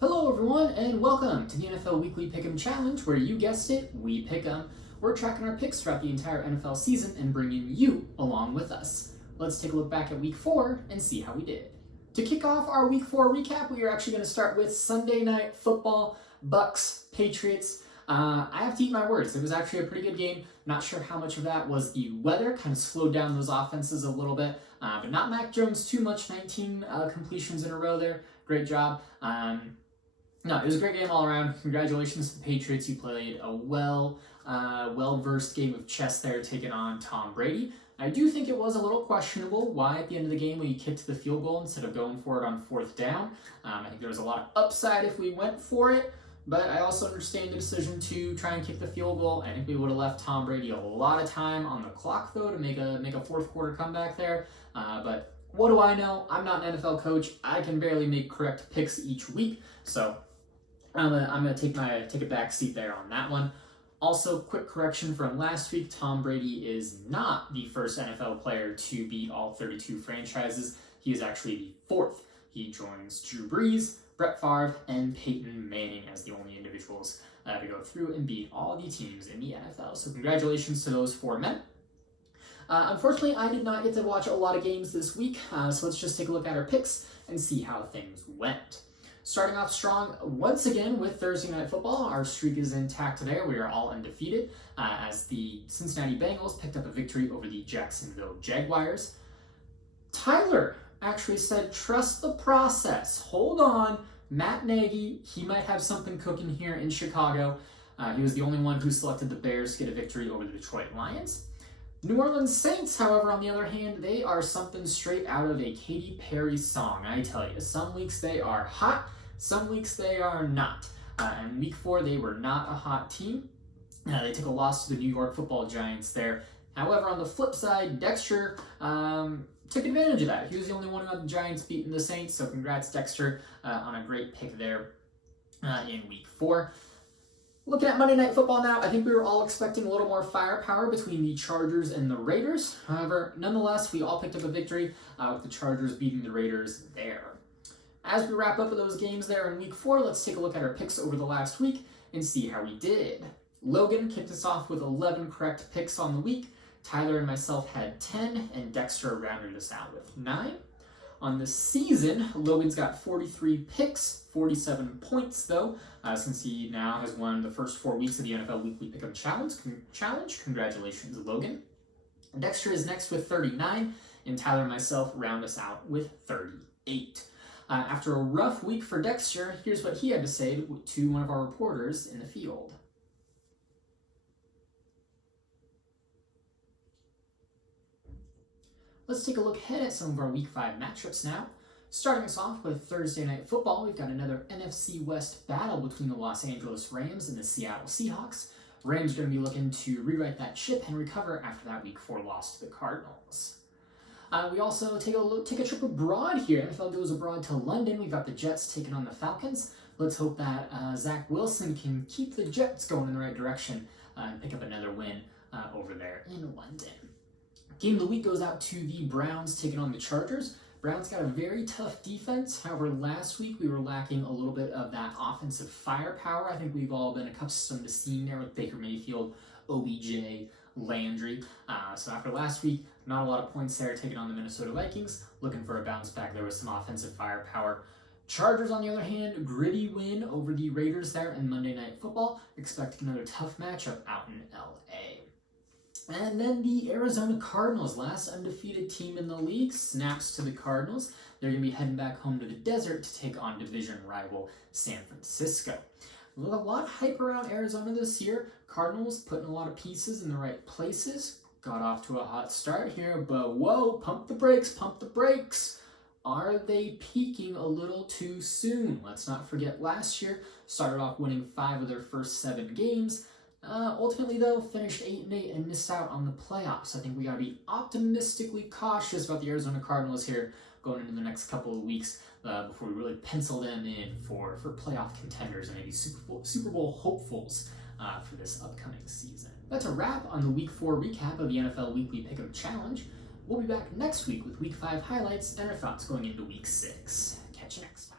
Hello everyone and welcome to the NFL Weekly Pick'em Challenge where you guessed it, we pick 'em. We're tracking our picks throughout the entire NFL season and bringing you along with us. Let's take a look back at week 4 and see how we did. To kick off our week 4 recap, we are actually going to start with Sunday Night Football, Bucks, Patriots. I have to eat my words. It was actually a pretty good game. Not sure how much of that was the weather, kind of slowed down those offenses a little bit, but not Mac Jones too much. 19 completions in a row there. Great job. No, it was a great game all around. Congratulations to the Patriots. You played a well-versed game of chess there, taking on Tom Brady. I do think it was a little questionable why at the end of the game we kicked the field goal instead of going for it on 4th down. I think there was a lot of upside if we went for it, but I also understand the decision to try and kick the field goal. I think we would have left Tom Brady a lot of time on the clock, though, to make a fourth quarter comeback there. But what do I know? I'm not an NFL coach. I can barely make correct picks each week, so I'm gonna take a back seat there on that one. Also, quick correction from last week: Tom Brady is not the first NFL player to beat all 32 franchises. He is actually the 4th. He joins Drew Brees, Brett Favre, and Peyton Manning as the only individuals to go through and beat all the teams in the NFL. So congratulations to those 4 men. Unfortunately, I did not get to watch a lot of games this week, so let's just take a look at our picks and see how things went. Starting off strong once again with Thursday Night Football. Our streak is intact today. We are all undefeated as the Cincinnati Bengals picked up a victory over the Jacksonville Jaguars. Tyler actually said, trust the process. Hold on. Matt Nagy, he might have something cooking here in Chicago. He was the only one who selected the Bears to get a victory over the Detroit Lions. New Orleans Saints, however, on the other hand, they are something straight out of a Katy Perry song, I tell you. Some weeks they are hot, some weeks they are not. And week 4, they were not a hot team. They took a loss to the New York Football Giants there. However, on the flip side, Dexter took advantage of that. He was the only one who had the Giants beating the Saints, so congrats, Dexter, on a great pick there in week 4. Looking at Monday Night Football now, I think we were all expecting a little more firepower between the Chargers and the Raiders. However, nonetheless, we all picked up a victory with the Chargers beating the Raiders there. As we wrap up with those games there in week 4, let's take a look at our picks over the last week and see how we did. Logan kicked us off with 11 correct picks on the week. Tyler and myself had 10, and Dexter rounded us out with 9. On the season, Logan's got 43 picks, 47 points though, since he now has won the first 4 weeks of the NFL Weekly Pick'em Challenge. Congratulations, Logan. Dexter is next with 39, and Tyler and myself round us out with 38. After a rough week for Dexter, here's what he had to say to one of our reporters in the field. Let's take a look ahead at some of our Week 5 matchups now. Starting us off with Thursday Night Football, we've got another NFC West battle between the Los Angeles Rams and the Seattle Seahawks. Rams are going to be looking to rewrite that ship and recover after that Week 4 loss to the Cardinals. We also take a trip abroad here. NFL goes abroad to London. We've got the Jets taking on the Falcons. Let's hope that Zach Wilson can keep the Jets going in the right direction and pick up another win over there in London. Game of the week goes out to the Browns taking on the Chargers. Browns got a very tough defense. However, last week we were lacking a little bit of that offensive firepower. I think we've all been accustomed to seeing there with Baker Mayfield, OBJ, Landry. So after last week, not a lot of points there taking on the Minnesota Vikings. Looking for a bounce back there with some offensive firepower. Chargers, on the other hand, gritty win over the Raiders there in Monday Night Football. Expecting another tough matchup out in LA. And then the Arizona Cardinals, last undefeated team in the league, snaps to the Cardinals. They're going to be heading back home to the desert to take on division rival San Francisco. With a lot of hype around Arizona this year, Cardinals putting a lot of pieces in the right places. Got off to a hot start here, but whoa, pump the brakes, pump the brakes. Are they peaking a little too soon? Let's not forget last year, started off winning 5 of their first 7 games. Ultimately, though, finished 8-8 and missed out on the playoffs. I think we got to be optimistically cautious about the Arizona Cardinals here going into the next couple of weeks before we really pencil them in for playoff contenders and maybe Super Bowl hopefuls for this upcoming season. That's a wrap on the Week 4 recap of the NFL Weekly Pick'em Challenge. We'll be back next week with Week 5 highlights and our thoughts going into Week 6. Catch you next time.